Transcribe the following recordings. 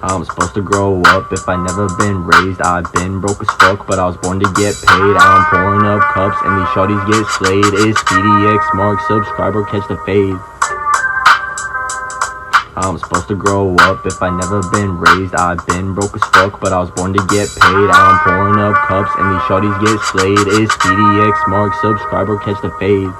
I'm supposed to grow up if I never been raised. I've been broke as fuck, but I was born to get paid. I'm pouring up cups and these shorties get slayed. It's PDX Mark, subscribe or catch the fade. I'm supposed to grow up if I never been raised. I've been broke as fuck, but I was born to get paid. I'm pouring up cups and these shorties get slayed. It's PDX Mark, subscribe or catch the fade.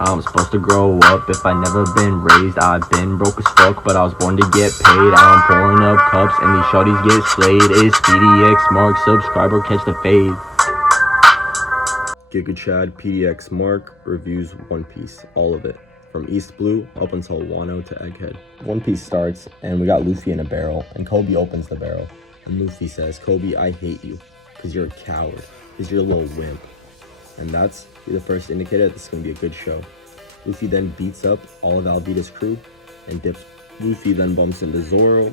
I'm supposed to grow up if I never been raised. I've been broke as fuck, but I was born to get paid. I'm pouring up cups and these shorties get slayed. It's PDX Mark, subscribe or catch the fade. Giga Chad, PDX Mark reviews One Piece, all of it, from East Blue up until Wano to Egghead. One Piece starts, and we got Luffy in a barrel, and Kobe opens the barrel, and Luffy says, "Kobe, I hate you, because you're a coward, because you're a little wimp." And that's the first indicator that this is going to be a good show. Luffy then beats up all of Alvida's crew and dips. Luffy then bumps into Zoro,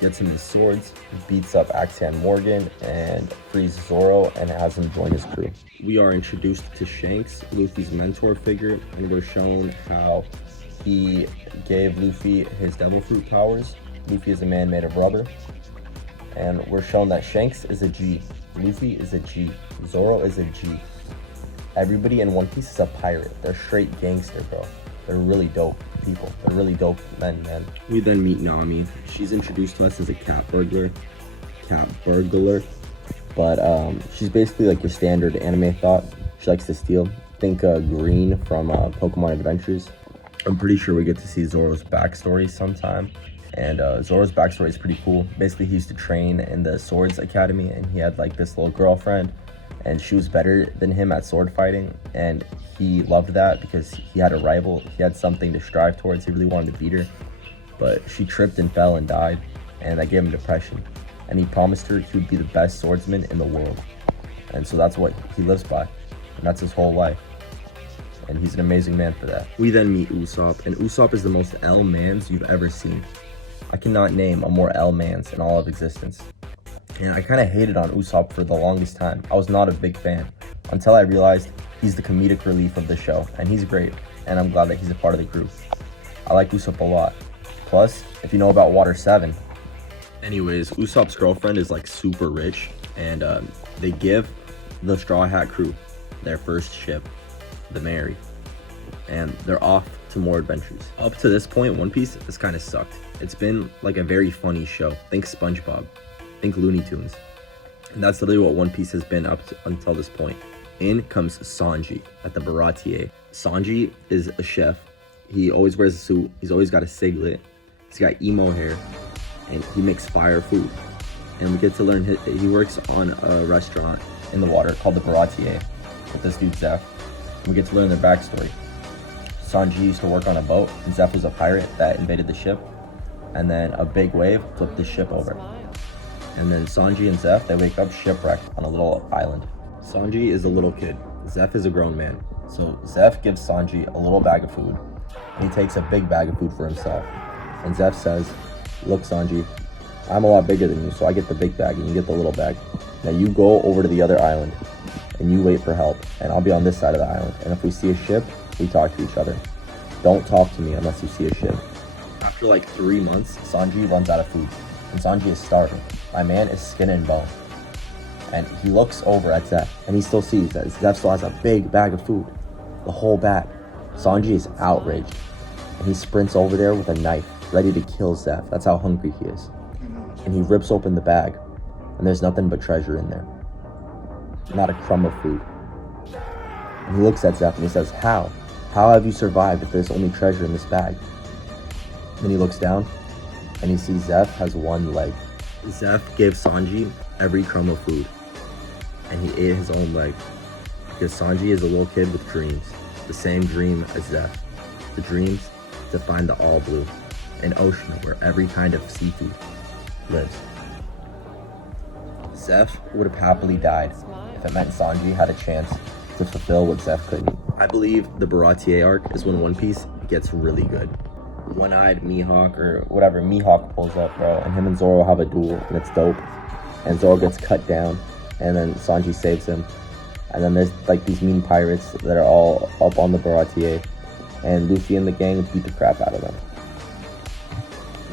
gets him his swords, beats up Axian Morgan, and frees Zoro and has him join his crew. We are introduced to Shanks, Luffy's mentor figure, and we're shown how he gave Luffy his devil fruit powers. Luffy is a man made of rubber, and we're shown that Shanks is a G, Luffy is a G, Zoro is a G. Everybody in One Piece is a pirate. They're straight gangster, bro. They're really dope people. They're really dope men, man. We then meet Nami. She's introduced to us as a cat burglar. But she's basically like your standard anime thought. She likes to steal. Think Green from Pokemon Adventures. I'm pretty sure we get to see Zoro's backstory sometime. And Zoro's backstory is pretty cool. Basically, he used to train in the Swords Academy, and he had like this little girlfriend, and she was better than him at sword fighting, and he loved that because he had a rival. He had something to strive towards. He really wanted to beat her, but she tripped and fell and died, and that gave him depression. And he promised her he would be the best swordsman in the world, and so that's what he lives by, and that's his whole life, and he's an amazing man for that. We then meet Usopp, and Usopp is the most L-mans you've ever seen. I cannot name a more L-mans in all of existence. And I kind of hated on Usopp for the longest time. I was not a big fan until I realized he's the comedic relief of the show, and he's great, and I'm glad that he's a part of the group. I like Usopp a lot. Plus, if you know about Water 7. Anyways, Usopp's girlfriend is like super rich, and they give the Straw Hat crew their first ship, the Mary, and they're off to more adventures. Up to this point, One Piece has kind of sucked. It's been like a very funny show. Think SpongeBob. Think Looney Tunes. And that's literally what One Piece has been up to until this point. In comes Sanji at the Baratier. Sanji is a chef. He always wears a suit. He's always got a siglet. He's got emo hair. And he makes fire food. And we get to learn he works on a restaurant in the water called the Baratier with this dude Zeph. And we get to learn their backstory. Sanji used to work on a boat, and Zeph was a pirate that invaded the ship. And then a big wave flipped the ship over. And then Sanji and Zeph, they wake up shipwrecked on a little island. Sanji is a little kid. Zeph is a grown man. So Zeph gives Sanji a little bag of food, and he takes a big bag of food for himself. And Zeph says, "Look, Sanji, I'm a lot bigger than you, so I get the big bag and you get the little bag. Now you go over to the other island and you wait for help, and I'll be on this side of the island. And if we see a ship, we talk to each other. Don't talk to me unless you see a ship." After like 3 months, Sanji runs out of food, and Sanji is starving. My man is skin and bone. And he looks over at Zeph, and he still sees that Zeph still has a big bag of food. The whole bag. Sanji is outraged. And he sprints over there with a knife, ready to kill Zeph. That's how hungry he is. And he rips open the bag, and there's nothing but treasure in there. Not a crumb of food. And he looks at Zeph and he says, "How? How have you survived if there's only treasure in this bag?" Then he looks down, and he sees Zeph has one leg. Zeph gave Sanji every crumb of food, and he ate his own leg, because Sanji is a little kid with dreams, the same dream as Zeph. The dreams to find the all blue, an ocean where every kind of seafood lives. Zeph would have happily died if it meant Sanji had a chance to fulfill what Zeph couldn't. I believe the Baratier arc is when One Piece gets really good. One-eyed Mihawk or whatever, Mihawk pulls up, bro, and him and Zoro have a duel, and it's dope. And Zoro gets cut down, and then Sanji saves him. And then there's like these mean pirates that are all up on the Baratier, and Luffy and the gang beat the crap out of them.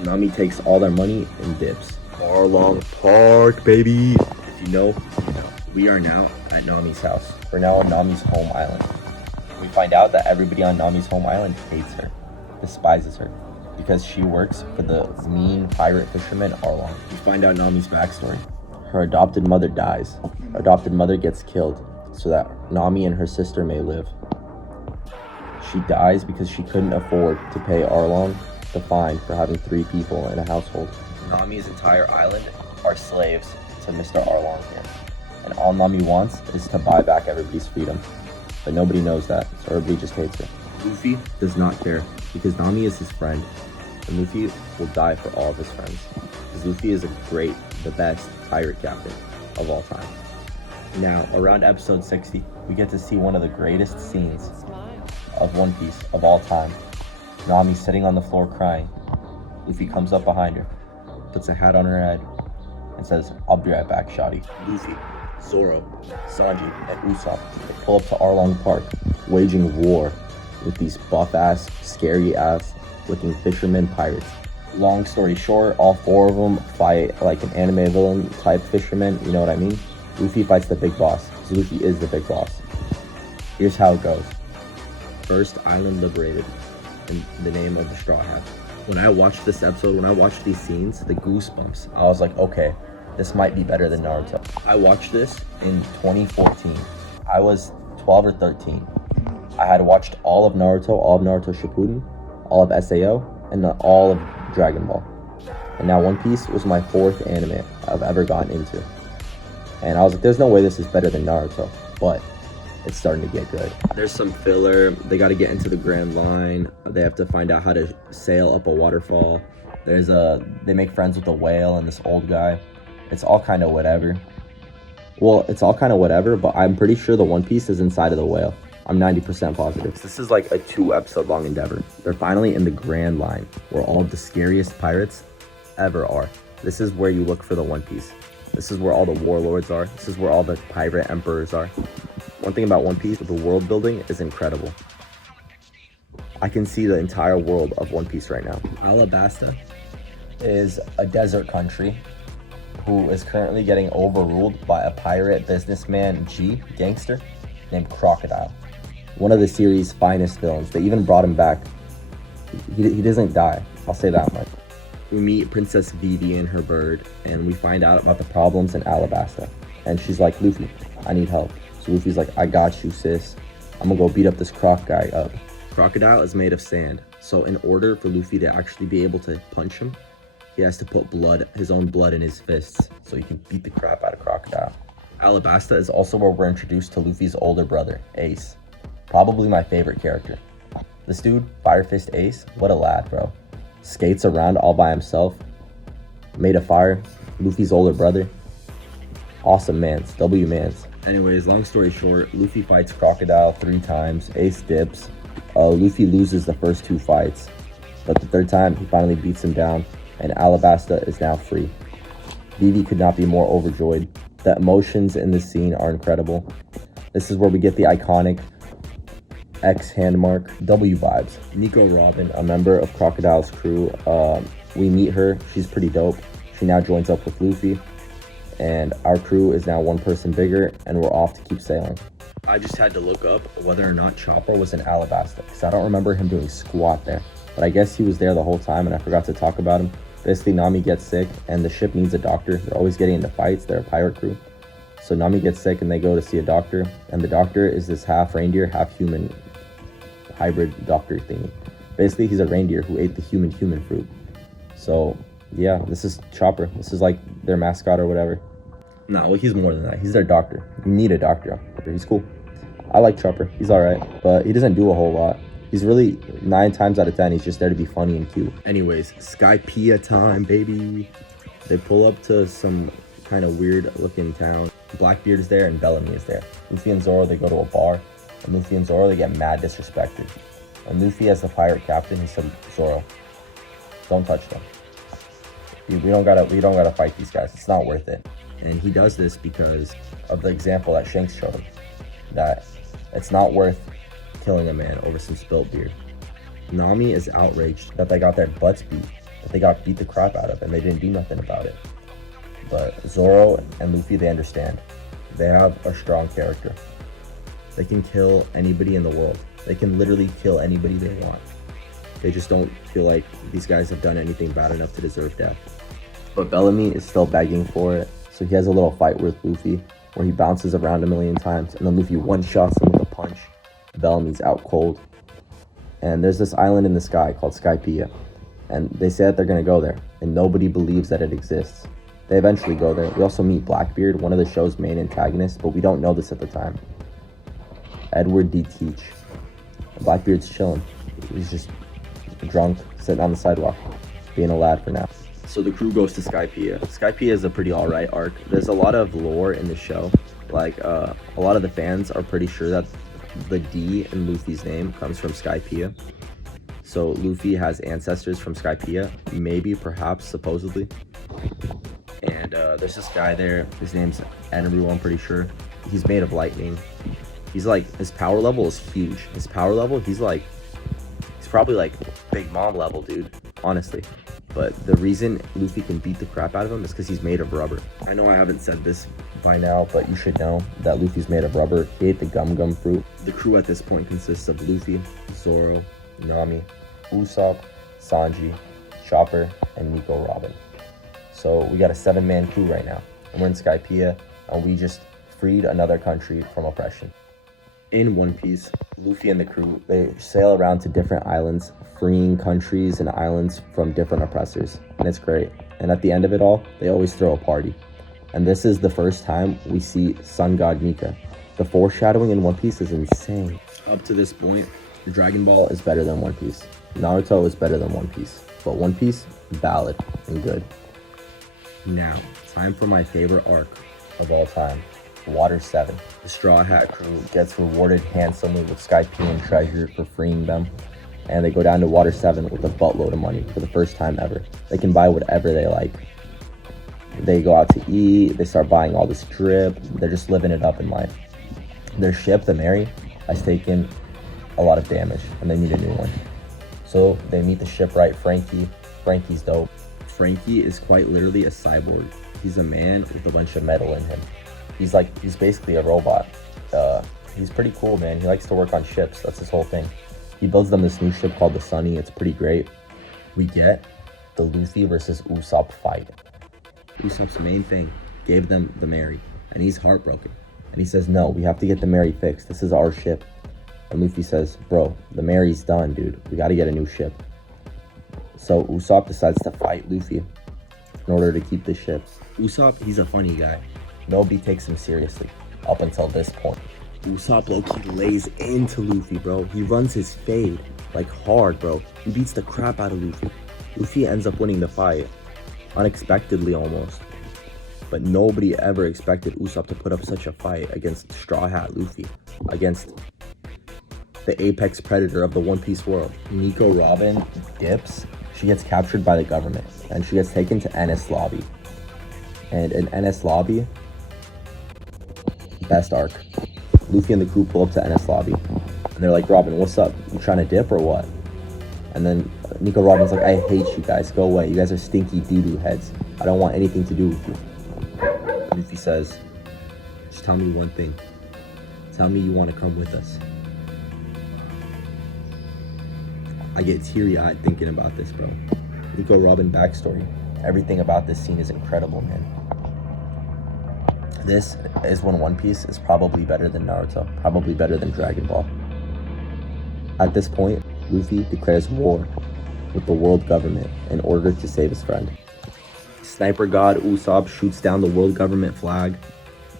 Nami takes all their money and dips. Arlong Park, baby. If you know, you know. We are now at Nami's house. We're now on Nami's home island. We find out that everybody on Nami's home island hates her, despises her, because she works for the mean pirate fisherman Arlong. We find out Nami's backstory. Her adopted mother dies. Her adopted mother gets killed so that Nami and her sister may live. She dies because she couldn't afford to pay Arlong the fine for having 3 people in a household. Nami's entire island are slaves to Mr. Arlong here. And all Nami wants is to buy back everybody's freedom. But nobody knows that, so everybody just hates her. Luffy does not care because Nami is his friend. And Luffy will die for all of his friends. Because Luffy is the best pirate captain of all time. Now, around episode 60, we get to see one of the greatest scenes of One Piece of all time. Nami sitting on the floor crying. Luffy comes up behind her, puts a hat on her head, and says, "I'll be right back, shawty." Luffy, Zoro, Sanji, and Usopp pull up to Arlong Park, waging war with these buff-ass, scary-ass looking fishermen pirates. Long story short, all 4 of them fight like an anime villain type fisherman, you know what I mean? Luffy fights the big boss, because Luffy is the big boss. Here's how it goes. First island liberated in the name of the Straw Hat. When I watched this episode, when I watched these scenes, the goosebumps, I was like, okay, this might be better than Naruto. I watched this in 2014. I was 12 or 13. I had watched all of Naruto Shippuden, all of SAO, and all of Dragon Ball. And now One Piece was my 4th anime I've ever gotten into. And I was like, there's no way this is better than Naruto, but it's starting to get good. There's some filler. They got to get into the Grand Line. They have to find out how to sail up a waterfall. They make friends with a whale and this old guy. It's all kind of whatever. Well, it's all kind of whatever, but I'm pretty sure the One Piece is inside of the whale. I'm 90% positive. This is like a 2-episode long endeavor. They're finally in the Grand Line, where all of the scariest pirates ever are. This is where you look for the One Piece. This is where all the warlords are. This is where all the pirate emperors are. One thing about One Piece, the world building is incredible. I can see the entire world of One Piece right now. Alabasta is a desert country who is currently getting overruled by a pirate businessman gangster named Crocodile. One of the series' finest villains. They even brought him back. He doesn't die, I'll say that much. We meet Princess Vivi and her bird, and we find out about the problems in Alabasta. And she's like, Luffy, I need help. So Luffy's like, I got you, sis. I'm gonna go beat up this croc guy up. Crocodile is made of sand, so in order for Luffy to actually be able to punch him, he has to put his own blood in his fists, so he can beat the crap out of Crocodile. Alabasta is also where we're introduced to Luffy's older brother, Ace. Probably my favorite character. This dude, Fire Fist Ace, what a lad, bro. Skates around all by himself, made of fire, Luffy's older brother. Awesome mans, W mans. Anyways, long story short, Luffy fights Crocodile 3 times, Ace dips. Luffy loses the first 2 fights, but the 3rd time, he finally beats him down, and Alabasta is now free. Vivi could not be more overjoyed. The emotions in this scene are incredible. This is where we get the iconic X hand mark, W vibes. Nico Robin, a member of Crocodile's crew, we meet her. She's pretty dope. She now joins up with Luffy, and our crew is now 1 person bigger, and we're off to keep sailing. I just had to look up whether or not Chopper was in Alabasta, because I don't remember him doing squat there. But I guess he was there the whole time, and I forgot to talk about him. Basically, Nami gets sick, and the ship needs a doctor. They're always getting into fights. They're a pirate crew. So Nami gets sick, and they go to see a doctor. And the doctor is this half reindeer, half human hybrid doctor thingy. Basically, he's a reindeer who ate the human fruit. So, yeah, this is Chopper. This is like their mascot or whatever. No, well, he's more than that. He's their doctor. You need a doctor. He's cool. I like Chopper. He's all right, but he doesn't do a whole lot. He's really 9 times out of 10, he's just there to be funny and cute. Anyways, Skypiea time, baby. They pull up to some kind of weird looking town. Blackbeard is there and Bellamy is there. Luffy and Zoro, they go to a bar. And Luffy and Zoro, they get mad disrespected. And Luffy, as the pirate captain, he said, Zoro, don't touch them. We don't gotta fight these guys. It's not worth it. And he does this because of the example that Shanks showed him. That it's not worth killing a man over some spilt beer. Nami is outraged that they got their butts beat that they got beat the crap out of and they didn't do nothing about it. But Zoro and Luffy, they understand. They have a strong character. They can kill anybody in the world. They can literally kill anybody they want. They just don't feel like these guys have done anything bad enough to deserve death. But Bellamy is still begging for it, so he has a little fight with Luffy where he bounces around a million times, and then Luffy one-shots him with a punch. Bellamy's out cold. And there's this island in the sky called Skypiea, and they say that they're going to go there, and nobody believes that it exists. They eventually go there. We also meet Blackbeard, one of the show's main antagonists, but we don't know this at the time. Edward D. Teach. Blackbeard's chilling. He's just drunk, sitting on the sidewalk, being a lad for now. So the crew goes to Skypiea. Skypiea is a pretty alright arc. There's a lot of lore in the show. Like, a lot of the fans are pretty sure that the D in Luffy's name comes from Skypiea. So Luffy has ancestors from Skypiea, maybe, perhaps, supposedly. And there's this guy there. His name's Enru, I'm pretty sure. He's made of lightning. He's like, his power level is huge. His power level, he's probably like Big Mom level, dude, honestly. But the reason Luffy can beat the crap out of him is because he's made of rubber. I know I haven't said this by now, but you should know that Luffy's made of rubber. He ate the gum fruit. The crew at this point consists of Luffy, Zoro, Nami, Usopp, Sanji, Chopper, and Nico Robin. So we got a 7-man crew right now, and we're in Skypiea, and we just freed another country from oppression. In One Piece, Luffy and the crew, they sail around to different islands, freeing countries and islands from different oppressors, and it's great. And at the end of it all, they always throw a party. And this is the first time we see Sun God Nika. The foreshadowing in One Piece is insane. Up to this point, Dragon Ball is better than One Piece. Naruto is better than One Piece. But One Piece, valid and good. Now, time for my favorite arc of all time. Water 7. The Straw Hat crew gets rewarded handsomely with Skypiean treasure for freeing them, and they go down to Water 7 with a buttload of money for the first time ever. They can buy whatever they like. They go out to eat, they start buying all this drip, they're just living it up in life. Their ship, the Mary, has taken a lot of damage, and they need a new one. So they meet the shipwright Frankie. Frankie's dope. Frankie is quite literally a cyborg. He's a man with a bunch of metal in him. He's basically a robot. He's pretty cool, man. He likes to work on ships. That's his whole thing. He builds them this new ship called the Sunny. It's pretty great. We get the Luffy versus Usopp fight. Usopp's main thing gave them the Mary, and he's heartbroken. And he says, no, we have to get the Mary fixed. This is our ship. And Luffy says, bro, the Mary's done, dude. We got to get a new ship. So Usopp decides to fight Luffy in order to keep the ship. Usopp, he's a funny guy. Nobody takes him seriously up until this point. Usopp low-key lays into Luffy, bro. He runs his fade, like, hard, bro. He beats the crap out of Luffy. Luffy ends up winning the fight, unexpectedly almost. But nobody ever expected Usopp to put up such a fight against Straw Hat Luffy, against the apex predator of the One Piece world. Nico Robin dips. She gets captured by the government, and she gets taken to Enies Lobby. And in Enies Lobby, best arc. Luffy and the crew pull up to Enies Lobby, and they're like, Robin, what's up? You trying to dip or what? And then Nico Robin's like, I hate you guys. Go away. You guys are stinky doo-doo heads. I don't want anything to do with you. Luffy says, just tell me one thing. Tell me you want to come with us. I get teary-eyed thinking about this, bro. Nico Robin backstory. Everything about this scene is incredible, man. This is when One Piece is probably better than Naruto, probably better than Dragon Ball. At this point, Luffy declares war with the world government in order to save his friend. Sniper God Usopp shoots down the world government flag,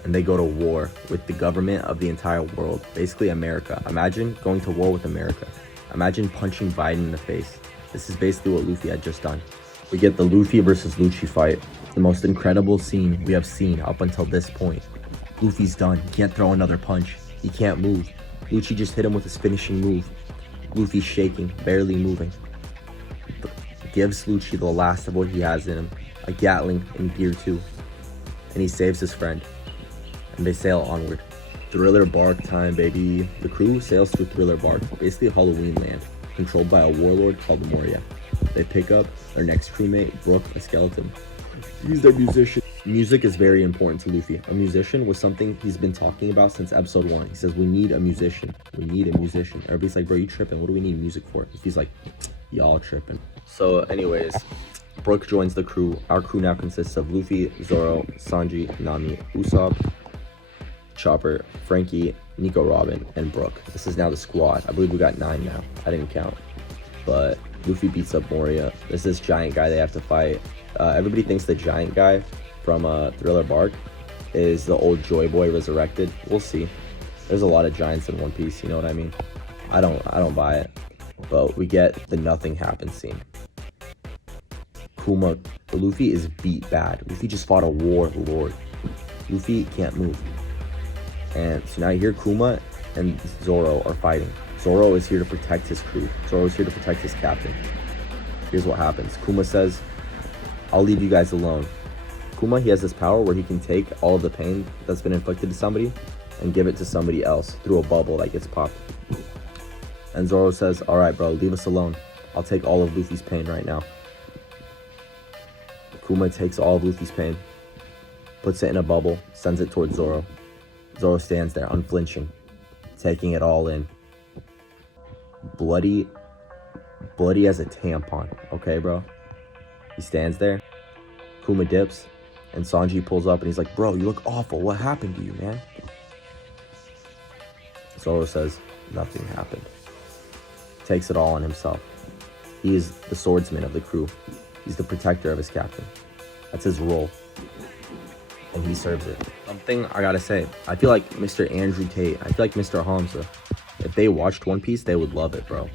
and they go to war with the government of the entire world, basically America. Imagine going to war with America. Imagine punching Biden in the face. This is basically what Luffy had just done. We get the Luffy versus Lucci fight. The most incredible scene we have seen up until this point. Luffy's done. He can't throw another punch. He can't move. Lucci just hit him with his finishing move. Luffy's shaking, barely moving. Gives Lucci the last of what he has in him. A Gatling in Gear 2. And he saves his friend. And they sail onward. Thriller Bark time, baby. The crew sails through Thriller Bark, basically Halloween land, controlled by a warlord called Moria. They pick up their next crewmate, Brook, a skeleton. He's their musician. Music is very important to Luffy. A musician was something he's been talking about since episode 1. He says, we need a musician. We need a musician. Everybody's like, bro, you tripping? What do we need music for? He's like, y'all tripping. So anyways, Brook joins the crew. Our crew now consists of Luffy, Zoro, Sanji, Nami, Usopp, Chopper, Frankie, Nico Robin, and Brook. This is now the squad. I believe we got 9 now. I didn't count. But Luffy beats up Moria. There's this giant guy they have to fight. Everybody thinks the giant guy from Thriller Bark is the old Joy Boy resurrected. We'll see. There's a lot of giants in One Piece, you know what I mean? I don't buy it. But we get the nothing happens scene. Luffy is beat bad. Luffy just fought a war lord. Luffy can't move. And so now here Kuma and Zoro are fighting. Zoro is here to protect his crew. Zoro is here to protect his captain. Here's what happens. Kuma says, I'll leave you guys alone. Kuma, he has this power where he can take all of the pain that's been inflicted to somebody and give it to somebody else through a bubble that gets popped. And Zoro says, all right, bro, leave us alone. I'll take all of Luffy's pain right now. Kuma takes all of Luffy's pain, puts it in a bubble, sends it towards Zoro. Zoro stands there, unflinching, taking it all in. Bloody as a tampon, okay, bro? He stands there, Kuma dips, and Sanji pulls up and he's like, bro, you look awful. What happened to you, man? Zoro says, nothing happened. Takes it all on himself. He is the swordsman of the crew. He's the protector of his captain. That's his role. And he serves it. Something I gotta say, I feel like Mr. Andrew Tate, I feel like Mr. Hamza, if they watched One Piece, they would love it, bro.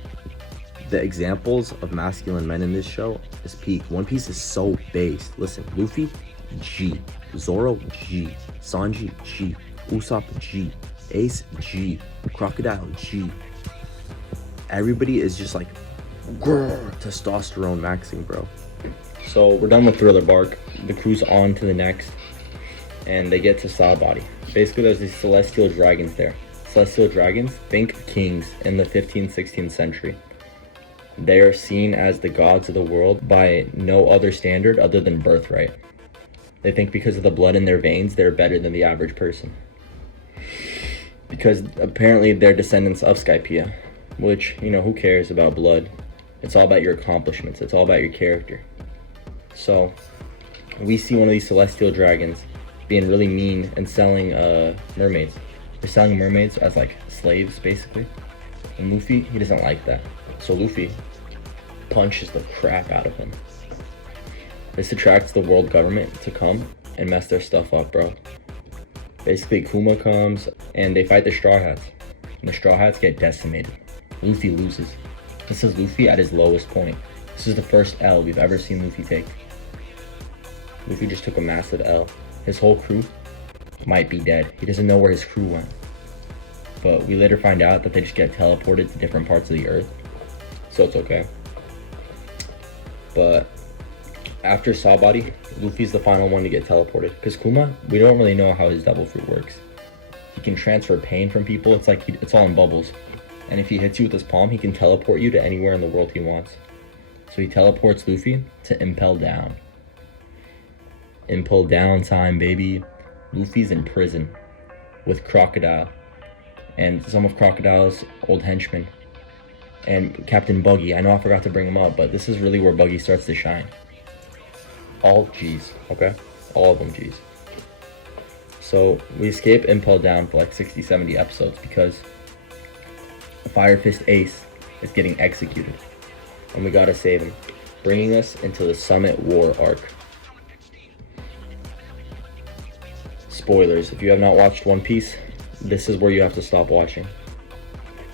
The examples of masculine men in this show is peak. One Piece is so based. Listen, Luffy, G. Zoro, G. Sanji, G. Usopp, G. Ace, G. Crocodile, G. Everybody is just like, grrr, testosterone maxing, bro. So we're done with Thriller Bark. The crew's on to the next. And they get to Sabaody. Basically, there's these celestial dragons there. Celestial dragons, think kings in the 15th, 16th century. They are seen as the gods of the world by no other standard other than birthright. They think because of the blood in their veins, they're better than the average person. Because apparently they're descendants of Skypiea, which, you know, who cares about blood? It's all about your accomplishments. It's all about your character. So we see one of these celestial dragons being really mean and selling mermaids. They're selling mermaids as like slaves, basically. And Luffy, he doesn't like that. So Luffy punches the crap out of him. This attracts the world government to come and mess their stuff up, bro. Basically, Kuma comes and they fight the Straw Hats. And the Straw Hats get decimated. Luffy loses. This is Luffy at his lowest point. This is the first L we've ever seen Luffy take. Luffy just took a massive L. His whole crew might be dead. He doesn't know where his crew went. But we later find out that they just get teleported to different parts of the earth. So it's okay. But after Sabaody, Luffy's the final one to get teleported. Because Kuma, we don't really know how his devil fruit works. He can transfer pain from people. It's like it's all in bubbles. And if he hits you with his palm, he can teleport you to anywhere in the world he wants. So he teleports Luffy to Impel Down. Impel Down time, baby. Luffy's in prison with Crocodile and some of Crocodile's old henchmen and Captain Buggy. I know I forgot to bring him up, but this is really where Buggy starts to shine. All G's, okay? All of them G's. So we escape Impel Down for like 60, 70 episodes because Fire Fist Ace is getting executed. And we gotta save him, bringing us into the Summit War arc. Spoilers, if you have not watched One Piece, this is where you have to stop watching.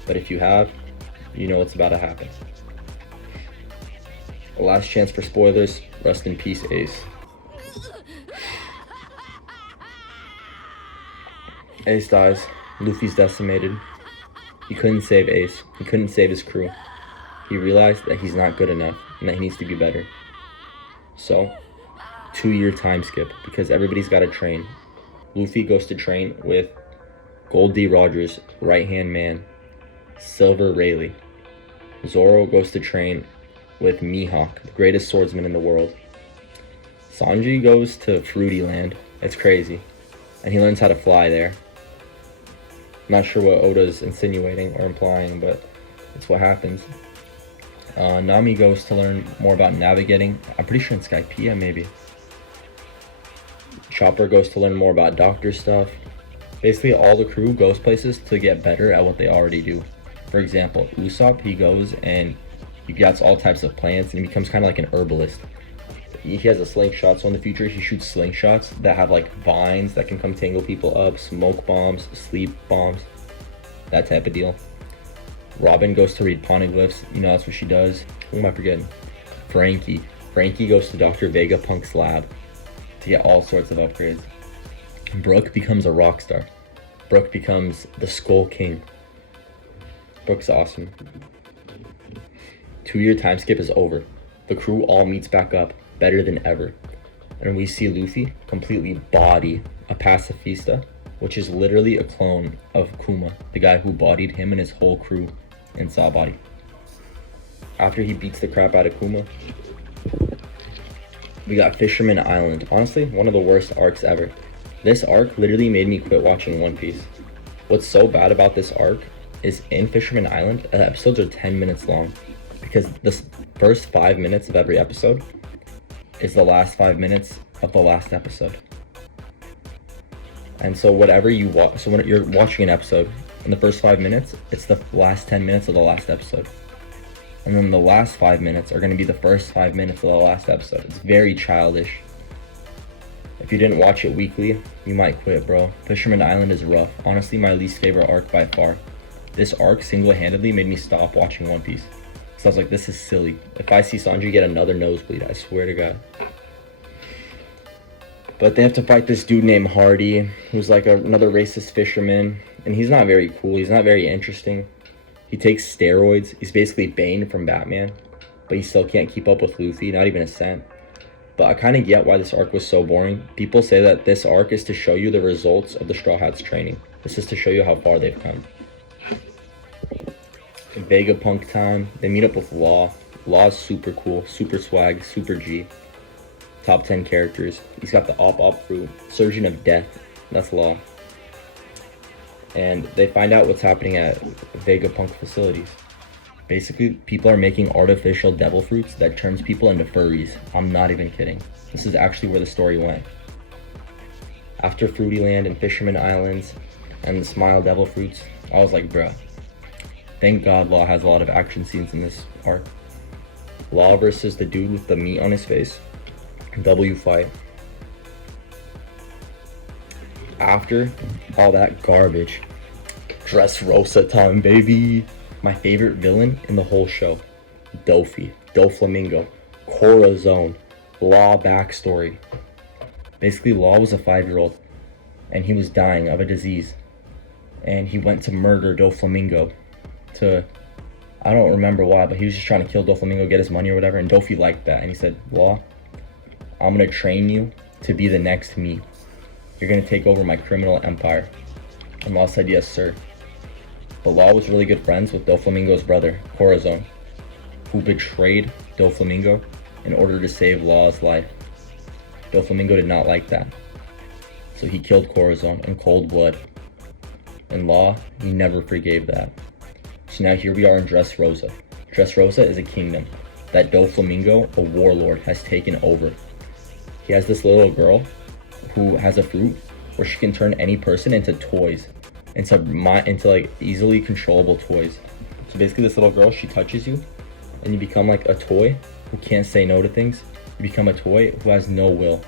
But if you have, you know what's about to happen. A last chance for spoilers. Rest in peace, Ace. Ace dies. Luffy's decimated. He couldn't save Ace. He couldn't save his crew. He realized that he's not good enough and that he needs to be better. So, 2-year time skip because everybody's got to train. Luffy goes to train with Gold D. Rogers' right-hand man, Silver Rayleigh. Zoro goes to train with Mihawk, the greatest swordsman in the world. Sanji goes to Fruity Land. It's crazy. And he learns how to fly there. Not sure what Oda's insinuating or implying, but it's what happens. Nami goes to learn more about navigating. I'm pretty sure in Skypiea, maybe. Chopper goes to learn more about doctor stuff. Basically, all the crew goes places to get better at what they already do. For example, Usopp, he goes and he gets all types of plants and he becomes kind of like an herbalist. He has a slingshot, so in the future he shoots slingshots that have like vines that can come tangle people up, smoke bombs, sleep bombs, that type of deal. Robin goes to read poneglyphs, you know, that's what she does. Who am I forgetting? Frankie goes to Dr. Vegapunk's lab to get all sorts of upgrades. Brook becomes a rock star. Brook becomes the Skull King. Brook's awesome. 2-year time skip is over. The crew all meets back up, better than ever. And we see Luffy completely body a pacifista, which is literally a clone of Kuma, the guy who bodied him and his whole crew in Saw Body. After he beats the crap out of Kuma, we got Fisherman Island. Honestly, one of the worst arcs ever. This arc literally made me quit watching One Piece. What's so bad about this arc is in Fisherman Island, the episodes are 10 minutes long because the first 5 minutes of every episode is the last 5 minutes of the last episode. And so whatever you watch, so when you're watching an episode, in the first 5 minutes, it's the last 10 minutes of the last episode. And then the last 5 minutes are going to be the first 5 minutes of the last episode. It's very childish. If you didn't watch it weekly, you might quit, bro. Fisherman Island is rough. Honestly, my least favorite arc by far. This arc single-handedly made me stop watching One Piece. So I was like, this is silly. If I see Sanji get another nosebleed, I swear to God. But they have to fight this dude named Hardy, who's like another racist fisherman. And he's not very cool. He's not very interesting. He takes steroids. He's basically Bane from Batman. But he still can't keep up with Luffy, not even a cent. But I kind of get why this arc was so boring. People say that this arc is to show you the results of the Straw Hats training. This is to show you how far they've come. In Vegapunk Town, they meet up with Law. Law is super cool, super swag, super G. Top 10 characters. He's got the Op fruit. Surgeon of Death. That's Law. And they find out what's happening at Vegapunk facilities. Basically, people are making artificial devil fruits that turns people into furries. I'm not even kidding. This is actually where the story went. After Fruity Land and Fisherman Islands and the Smile Devil fruits, I was like, bruh. Thank God Law has a lot of action scenes in this arc. Law versus the dude with the meat on his face. W fight. After all that garbage, Dressrosa time, baby. My favorite villain in the whole show. Dofi, Doflamingo, Corazon, Law backstory. Basically, Law was a 5-year-old and he was dying of a disease. And he went to murder Doflamingo I don't remember why, but he was just trying to kill Doflamingo, get his money or whatever, and Dofi liked that. And he said, Law, I'm gonna train you to be the next me. You're gonna take over my criminal empire. And Law said, yes, sir. But Law was really good friends with Doflamingo's brother, Corazon, who betrayed Doflamingo in order to save Law's life. Doflamingo did not like that. So he killed Corazon in cold blood. And Law, he never forgave that. So now here we are in Dressrosa. Dressrosa is a kingdom that Doflamingo, a warlord, has taken over. He has this little girl who has a fruit where she can turn any person into toys. Into like easily controllable toys. So basically this little girl, she touches you and you become like a toy who can't say no to things. You become a toy who has no will.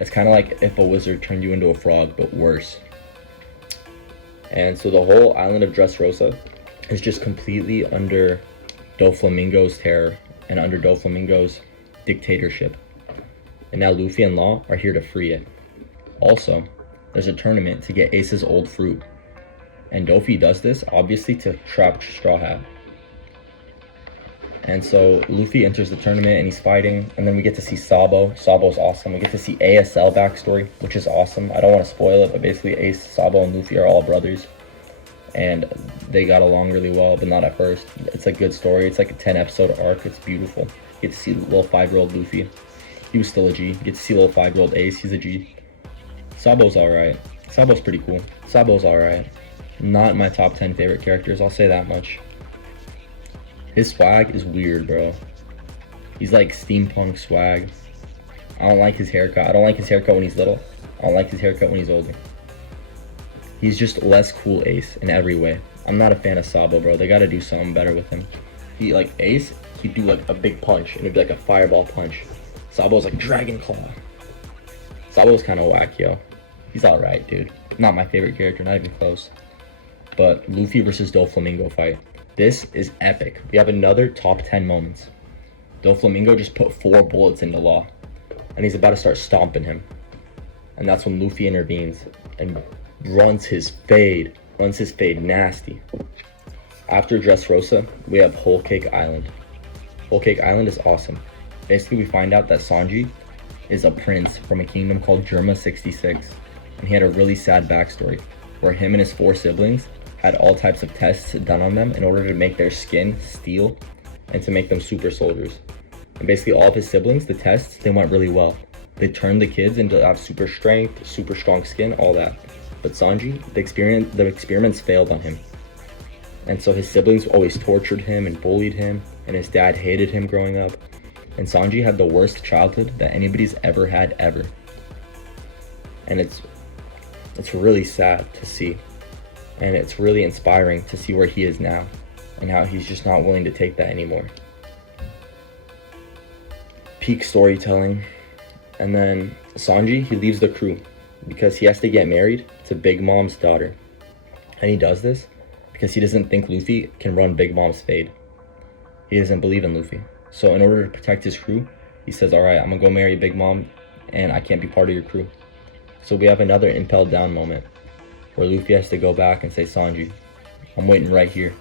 It's kind of like if a wizard turned you into a frog, but worse. And so the whole island of Dressrosa is just completely under Doflamingo's terror and under Doflamingo's dictatorship. And now Luffy and Law are here to free it. Also, there's a tournament to get Ace's old fruit. And Dofi does this, obviously, to trap Straw Hat. And so Luffy enters the tournament and he's fighting. And then we get to see Sabo. Sabo's awesome. We get to see ASL backstory, which is awesome. I don't want to spoil it, but basically Ace, Sabo, and Luffy are all brothers. and they got along really well, but not at first. It's a good story. It's like a 10-episode arc. It's beautiful. You get to see little 5-year-old Luffy. He was still a G. You get to see little 5-year-old Ace. He's a G. Sabo's alright. Sabo's pretty cool. Sabo's alright. Not my top 10 favorite characters, I'll say that much. His swag is weird, bro. He's like steampunk swag. I don't like his haircut. I don't like his haircut when he's little. I don't like his haircut when he's older. He's just less cool Ace in every way. I'm not a fan of Sabo, bro. They gotta do something better with him. He, like, Ace, he'd do like a big punch, and it'd be like a fireball punch. Sabo's like Dragon Claw. Sabo's kind of whack, yo. He's alright, dude. Not my favorite character, not even close. But Luffy versus Doflamingo fight. This is epic. We have another top 10 moments. Doflamingo just put 4 bullets into Law, and he's about to start stomping him. And that's when Luffy intervenes and runs his fade nasty. After Dressrosa, we have Whole Cake Island. Whole Cake Island is awesome. Basically, we find out that Sanji is a prince from a kingdom called Germa 66, and he had a really sad backstory where him and his 4 siblings had all types of tests done on them in order to make their skin steel and to make them super soldiers. And basically all of his siblings, the tests, they went really well. They turned the kids into have super strength, super strong skin, all that. But Sanji, the experiments failed on him. And so his siblings always tortured him and bullied him, and his dad hated him growing up. And Sanji had the worst childhood that anybody's ever had, ever. And it's really sad to see. And it's really inspiring to see where he is now and how he's just not willing to take that anymore. Peak storytelling. And then Sanji, he leaves the crew because he has to get married to Big Mom's daughter. And he does this because he doesn't think Luffy can run Big Mom's fade. He doesn't believe in Luffy. So in order to protect his crew, he says, alright, I'm gonna go marry Big Mom and I can't be part of your crew. So we have another impelled down moment where Luffy has to go back and say, Sanji, I'm waiting right here.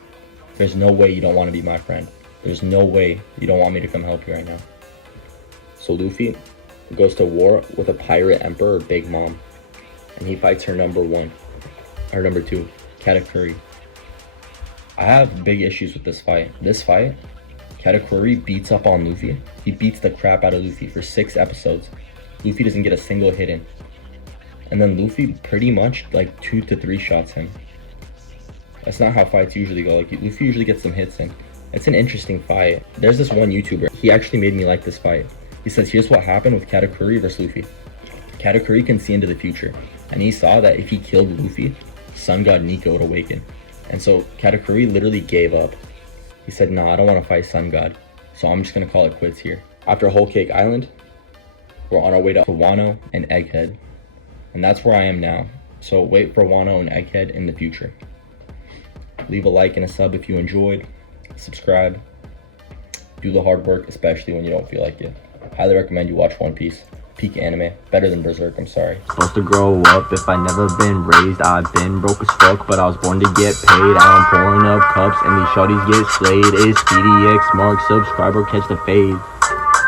There's no way you don't want to be my friend. There's no way you don't want me to come help you right now. So Luffy goes to war with a pirate emperor, Big Mom, and he fights her number 2, Katakuri. I have big issues with this fight. This fight, Katakuri beats up on Luffy. He beats the crap out of Luffy for 6 episodes. Luffy doesn't get a single hit in. And then Luffy pretty much like 2 to 3 shots him. That's not how fights usually go. Like Luffy usually gets some hits in. It's an interesting fight. There's this one YouTuber. He actually made me like this fight. He says, here's what happened with Katakuri versus Luffy. Katakuri can see into the future. And he saw that if he killed Luffy, Sun God Nico would awaken. And so Katakuri literally gave up. He said, nah, I don't want to fight Sun God. So I'm just going to call it quits here. After Whole Cake Island, we're on our way to Wano and Egghead. And that's where I am now. So wait for Wano and Egghead in the future. Leave a like and a sub if you enjoyed. Subscribe. Do the hard work, especially when you don't feel like it. Highly recommend you watch One Piece. Peak anime. Better than Berserk, I'm sorry. Supposed to grow up if I never been raised. I've been broke as fuck, but I was born to get paid. I'm pouring up cups and these shorties get slayed. It's PDX Mark, subscribe or catch the fade.